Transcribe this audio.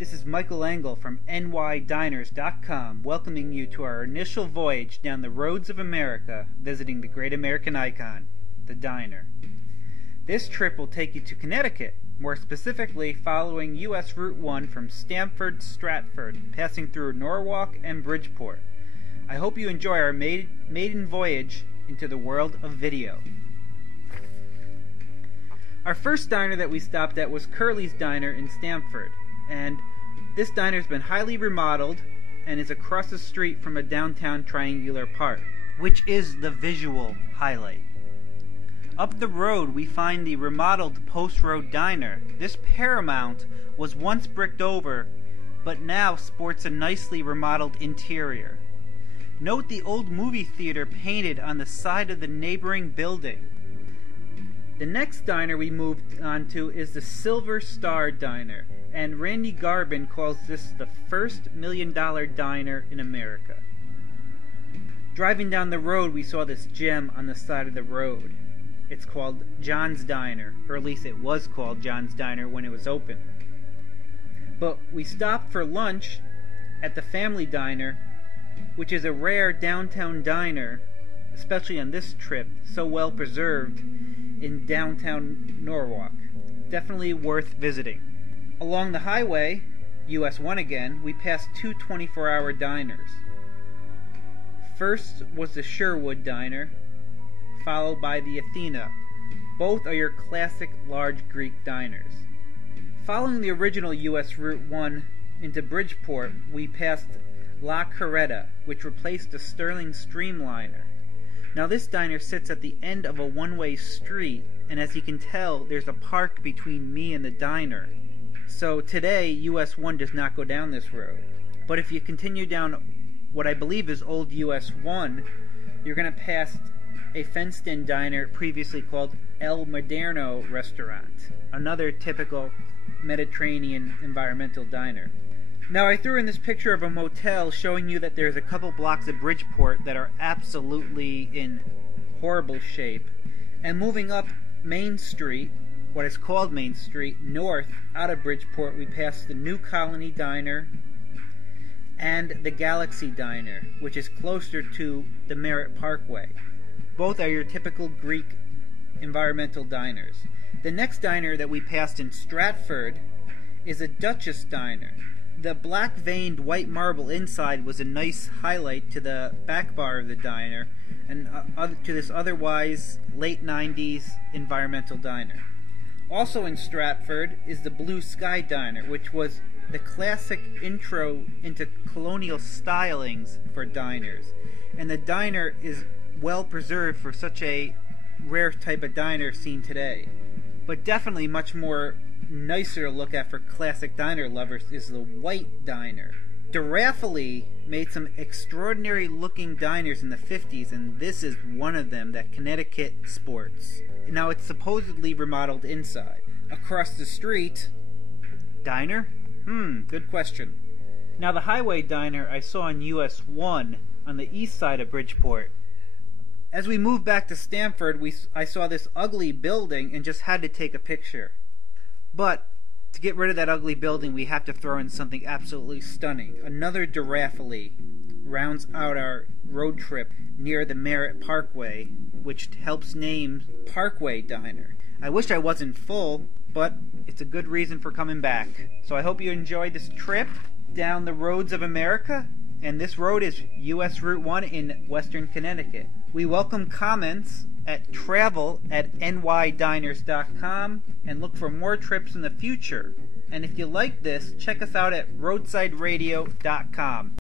This is Michael Engel from nydiners.com, welcoming you to our initial voyage down the roads of America, visiting the great American icon, the diner. This trip will take you to Connecticut, more specifically following U.S. Route 1 from Stamford to Stratford, passing through Norwalk and Bridgeport. I hope you enjoy our maiden voyage into the world of video. Our first diner that we stopped at was Curly's Diner in Stamford, and this diner's been highly remodeled and is across the street from a downtown triangular park, which is the visual highlight. Up the road we find the remodeled Post Road Diner. This Paramount was once bricked over, but now sports a nicely remodeled interior. Note the old movie theater painted on the side of the neighboring building. The next diner we moved on to is the Silver Star Diner, and Randy Garvin calls this the first $1 million diner in America. Driving down the road we saw this gem on the side of the road. It's called John's Diner, or at least it was called John's Diner when it was open. But we stopped for lunch at the Family Diner, which is a rare downtown diner, especially on this trip, so well preserved in downtown Norwalk. Definitely worth visiting. Along the highway, US 1 again, we passed two 24-hour diners. First was the Sherwood Diner, followed by the Athena. Both are your classic large Greek diners. Following the original US Route 1 into Bridgeport, we passed La Carreta, which replaced the Sterling Streamliner. Now this diner sits at the end of a one-way street, and as you can tell, there's a park between me and the diner. So today, US 1 does not go down this road. But if you continue down what I believe is old US 1, you're going to pass a fenced-in diner previously called El Moderno Restaurant, another typical Mediterranean environmental diner. Now I threw in this picture of a motel showing you that there's a couple blocks of Bridgeport that are absolutely in horrible shape. And moving up Main Street, what is called Main Street, north out of Bridgeport, we pass the New Colony Diner and the Galaxy Diner, which is closer to the Merritt Parkway. Both are your typical Greek environmental diners. The next diner that we passed in Stratford is a Duchess Diner. The black-veined white marble inside was a nice highlight to the back bar of the diner and to this otherwise late 90s environmental diner. Also in Stratford is the Blue Sky Diner, which was the classic intro into colonial stylings for diners. And the diner is well preserved for such a rare type of diner seen today. But definitely much more nicer to look at for classic diner lovers is the White Diner. DeRaffaelli made some extraordinary looking diners in the 50s, and this is one of them that Connecticut sports. Now it's supposedly remodeled inside. Across the street, diner? Good question. Now the Highway Diner I saw in US 1 on the east side of Bridgeport. As we moved back to Stamford, I saw this ugly building and just had to take a picture. But to get rid of that ugly building, we have to throw in something absolutely stunning. Another DeRaffaelli rounds out our road trip near the Merritt Parkway, which helps name Parkway Diner. I wish I wasn't full, but it's a good reason for coming back. So I hope you enjoyed this trip down the roads of America, and this road is US Route 1 in Western Connecticut. We welcome comments at travel@nydiners.com and look for more trips in the future. And if you like this, check us out at roadsideradio.com.